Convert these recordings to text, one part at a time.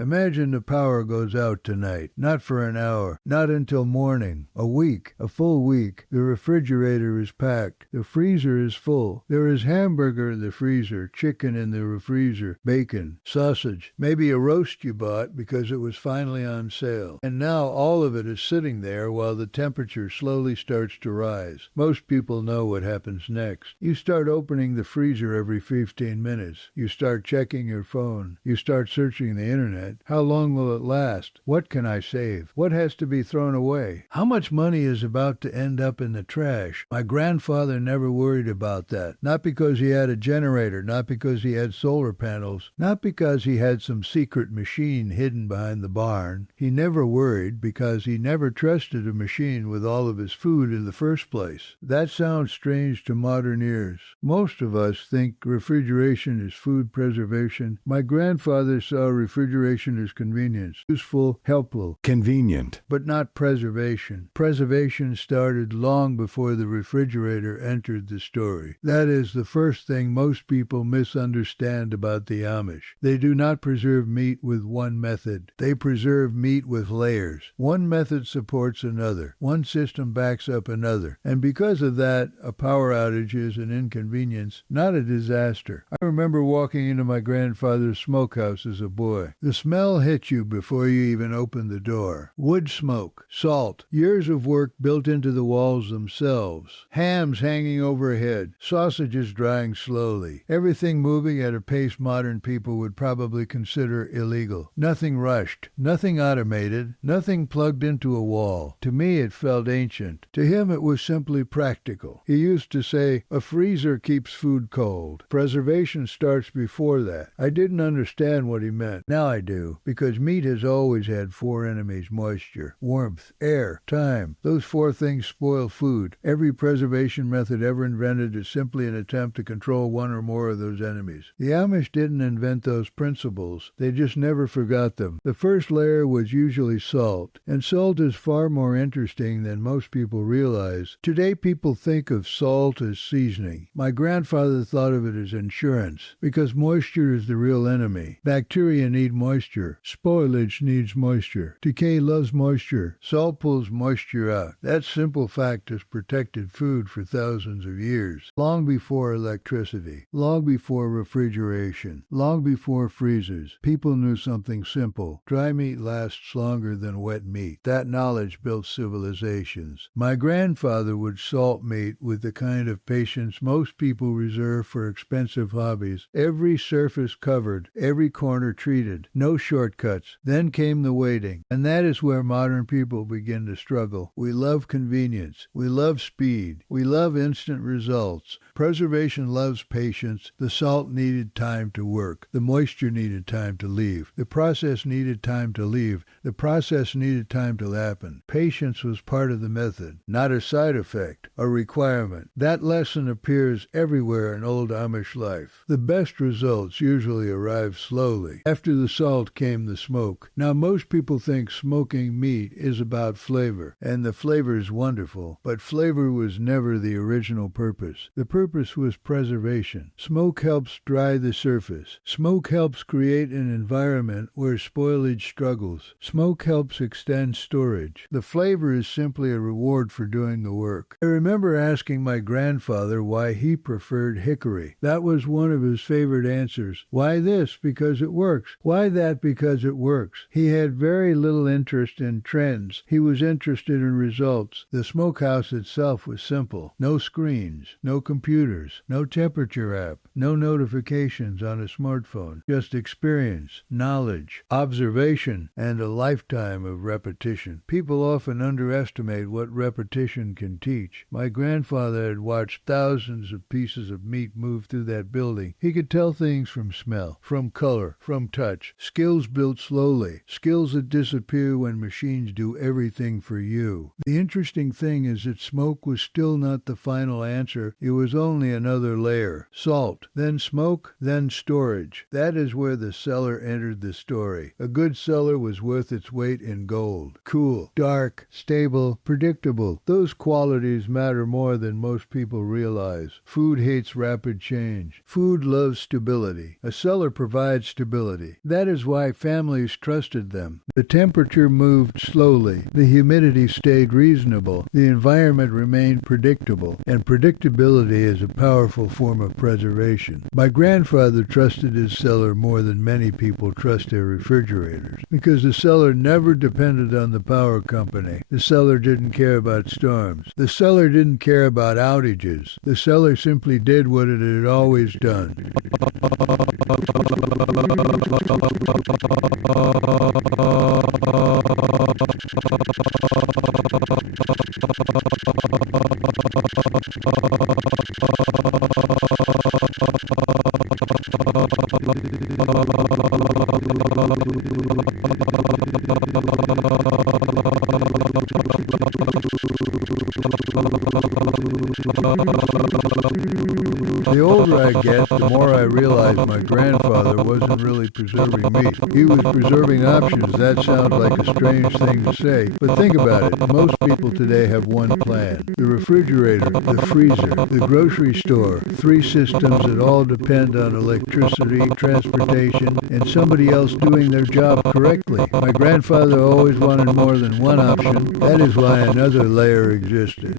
Imagine the power goes out tonight. Not for an hour. Not until morning. A week. A full week. The refrigerator is packed. The freezer is full. There is hamburger in the freezer, chicken in the freezer, bacon, sausage, maybe a roast you bought because it was finally on sale. And now all of it is sitting there while the temperature slowly starts to rise. Most people know what happens next. You start opening the freezer every 15 minutes. You start checking your phone. You start searching the internet. How long will it last? What can I save? What has to be thrown away? How much money is about to end up in the trash? My grandfather never worried about that. Not because he had a generator, not because he had solar panels, not because he had some secret machine hidden behind the barn. He never worried because he never trusted a machine with all of his food in the first place. That sounds strange to modern ears. Most of us think refrigeration is food preservation. My grandfather saw refrigeration as convenience, useful, helpful, convenient, but not preservation. Preservation started long before the refrigerator entered the story. That is the first thing most people misunderstand about the Amish. They do not preserve meat with one method. They preserve meat with layers. One method supports another. One system backs up another. And because of that, a power outage is an inconvenience, not a disaster. I remember walking into my grandfather's smokehouse as a boy. The smell hit you before you even opened the door. Wood smoke, salt, years of work built into the walls themselves, hams hanging overhead, sausages drying slowly, everything moving at a pace modern people would probably consider illegal. Nothing rushed, nothing automated, nothing plugged into a wall. To me it felt ancient. To him it was simply practical. He used to say, a freezer keeps food cold. Preservation starts before that. I didn't understand what he meant. Now I do, because meat has always had four enemies: moisture, warmth, air, time. Those four things spoil food. Every preservation method ever invented is simply an attempt to control one or more of those enemies. The Amish didn't invent those principles. They just never forgot them. The first layer was usually salt, and salt is far more interesting than most people realize. Today people think of salt as seasoning. My grandfather thought of it as insurance, because moisture is the real enemy. Bacteria need moisture. Spoilage needs moisture. Decay loves moisture. Salt pulls moisture out. That simple fact has protected food for thousands of years. Long before electricity, long before refrigeration, long before freezers, people knew something simple. Dry meat lasts longer than wet meat. That knowledge built civilizations. My grandfather would salt meat with the kind of patience most people reserve for expensive hobbies. Every surface covered, every corner treated, no shortcuts. Then came the waiting, and that is where modern people begin to struggle. We love convenience. We love speed. We love instant results. Preservation loves patience. The salt needed time to work. The moisture needed time to leave. The process needed time to leave. The process needed time to happen. Patience was part of the method, not a side effect, a requirement. That lesson appears everywhere in old Amish life. The best results usually arrive slowly. After the salt came the smoke. Now most people think smoking meat is about flavor, and the flavor is wonderful, but flavor was never the original purpose. The purpose was preservation. Smoke helps dry the surface. Smoke helps create an environment where spoilage struggles. Smoke helps extend storage. The flavor is simply a reward for doing the work. I remember asking my grandfather why he preferred hickory. That was one of his favorite answers. Why this? Because it works. Why that? Because it works. He had very little interest in trends. He was interested in results. The smokehouse itself was simple. No screens, no computers, no temperature app, no notifications on a smartphone. Just experience, knowledge, observation, and a lifetime of repetition. People often underestimate what repetition can teach. My grandfather had watched thousands of pieces of meat move through that building. He could tell things from smell, from color, from touch. Skills built slowly. Skills that disappear when machines do everything for you. The interesting thing is that smoke was still not the final answer. It was only another layer. Salt, then smoke, then storage. That is where the cellar entered the story. A good cellar was worth its weight in gold. Cool, dark, stable, predictable. Those qualities matter more than most people realize. Food hates rapid change. Food loves stability. A cellar provides stability. That is why families trusted them. The temperature moved slowly, the humidity stayed reasonable, the environment remained predictable, and predictability is a powerful form of preservation. My grandfather trusted his cellar more than many people trust their refrigerators, because the cellar never depended on the power company. The cellar didn't care about storms. The cellar didn't care about outages. The cellar simply did what it had always done. The older I get, the more I realize my grandfather wasn't really preserving meat. He was preserving options. That sounds like a strange thing to say, but think about it. Most people today have one plan. The refrigerator, the freezer, the grocery store, three systems that all depend on electricity, transportation, and somebody else doing their job correctly. My grandfather always wanted more than one option. That is why another layer existed.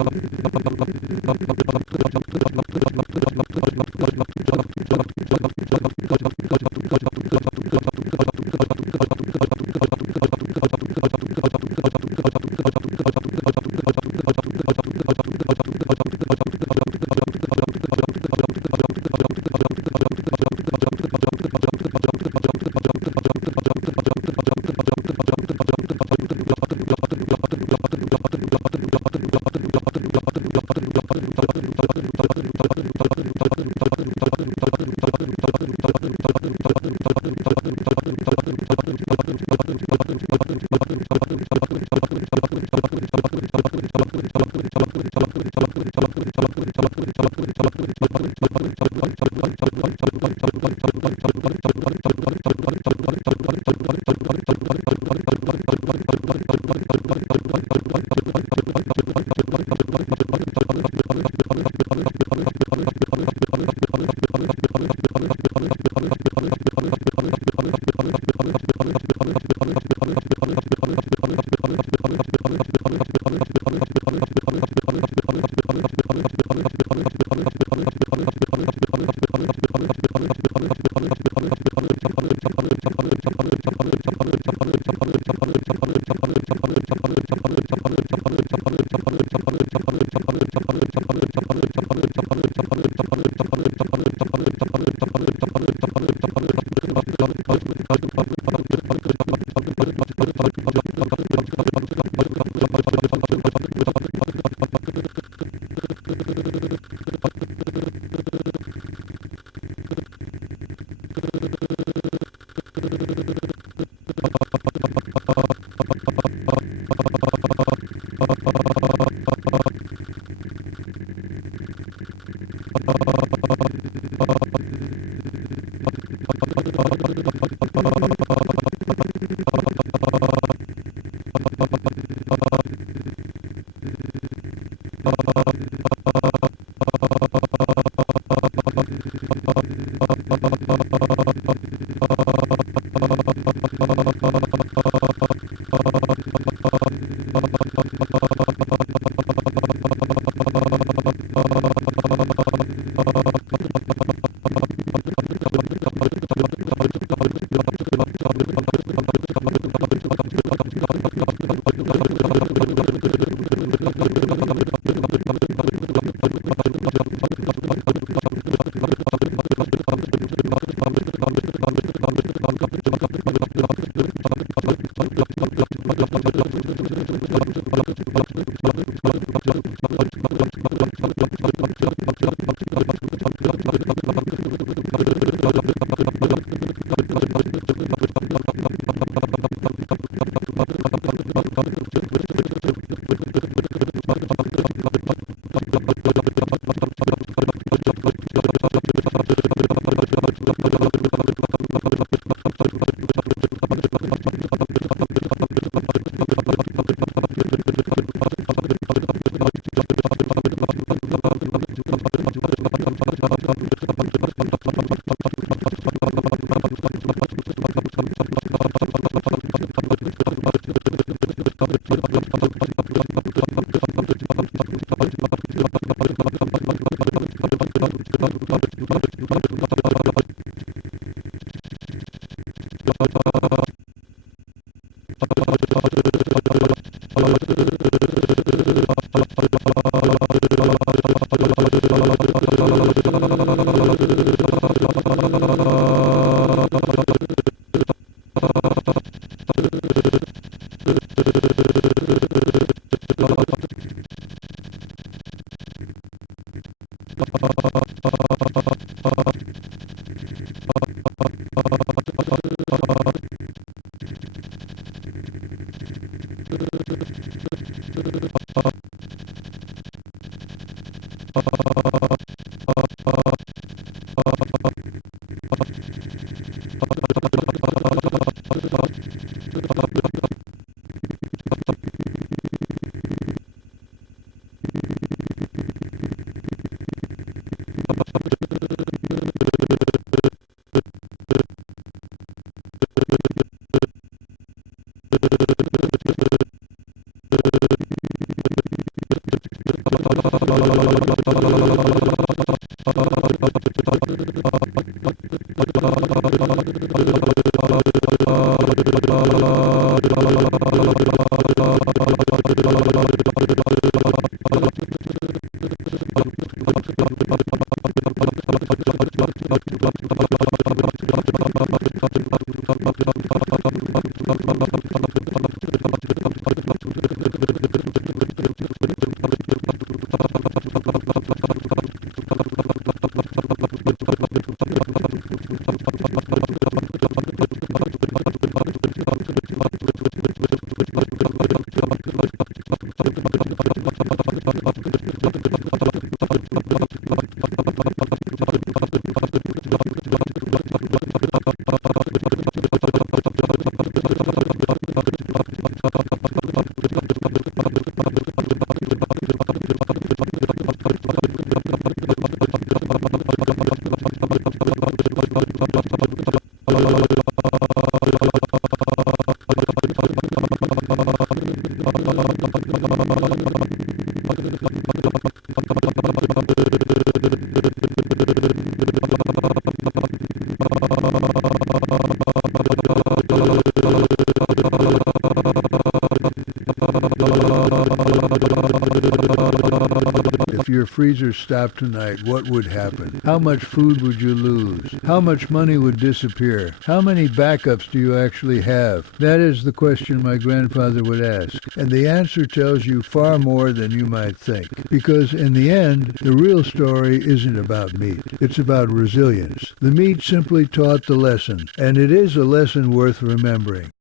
If your freezer stopped tonight, what would happen? How much food would you lose? How much money would disappear? How many backups do you actually have? That is the question my grandfather would ask. And the answer tells you far more than you might think. Because in the end, the real story isn't about meat. It's about resilience. The meat simply taught the lesson, and it is a lesson worth remembering.